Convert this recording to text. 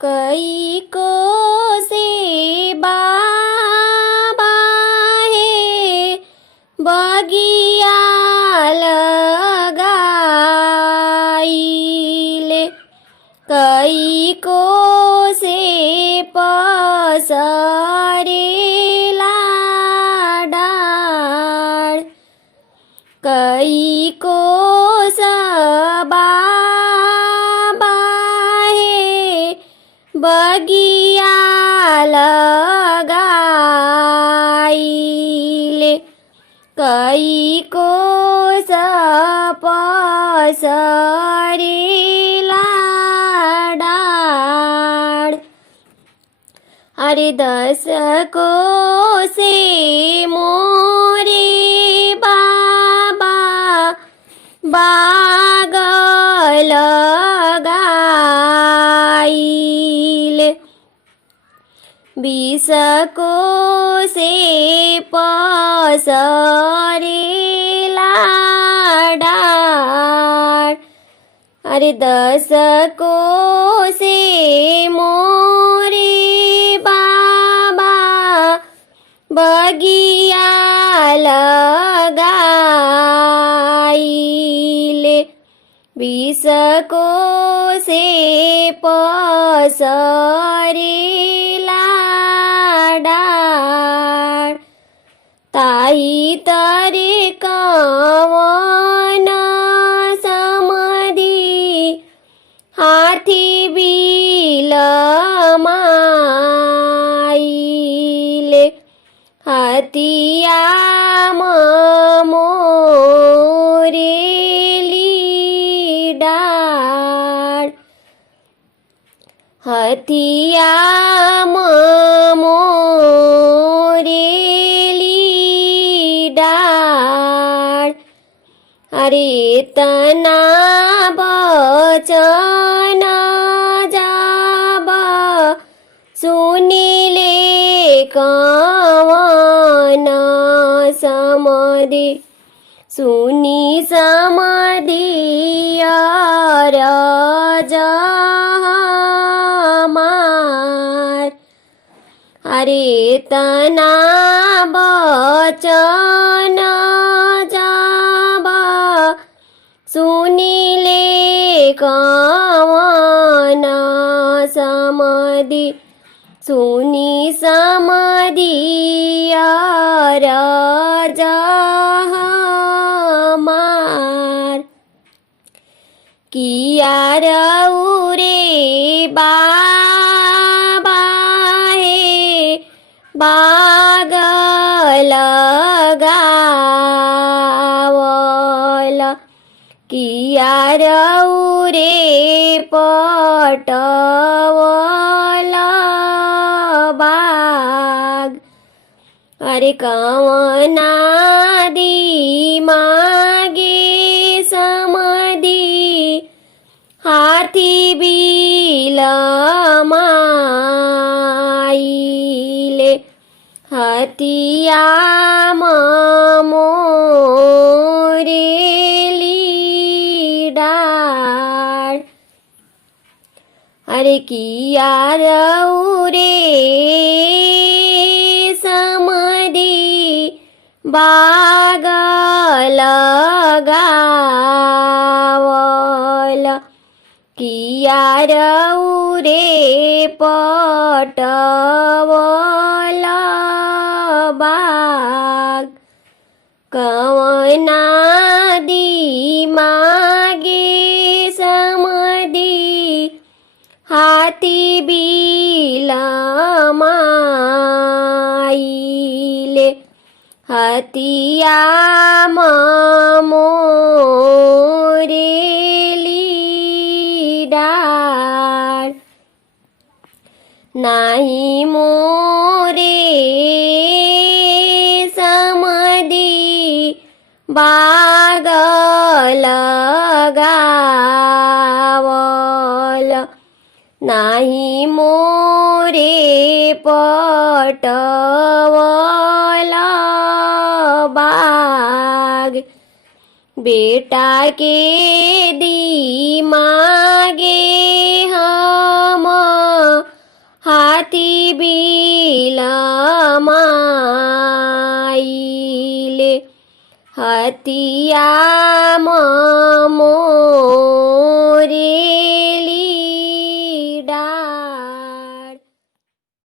कई को से बाबा है बगिया लगाईले। कई को से पसरेला डाळ। कई को बाबा है बगिया लगाईले। कई को पसरेला डाळ। अरे 10 को से मोरे बाबा बाग लगाईले। 20 को से पसरेला डाळ। अरे 10 को से मोरे बाबा बगिया लगाईले। 20 को से पसरेला डाळ। ताई तरे कवन समधी हाथी बिल माईले। हतिया मोरेली डाळ। हतिया मोरेली डाळ। अरे तना बचन जाब सुनिले कवन समधी। सुनी समधी अरज हमार। अरे तना बचन जाब सुनिले कवन समधी। सुनी समधी अरज हमार। किया रउरे बाबा है बाग लगावल। किया रउरे पटवल बाग। अरे कवना दिमागे समधी हाथी बिल माईले। हतिया मोरेली डाळ। अरे किया रउरे समधी बाग लगावल। किया रउरे पटवल बाग। कवना दिमागे समधी हाथी बिल माईले। हतिया मोरेली डाळ। नाही मोरे समधी बाग लगावल। नाही मोरे पटवल बाग। बेटा के दिमागे हम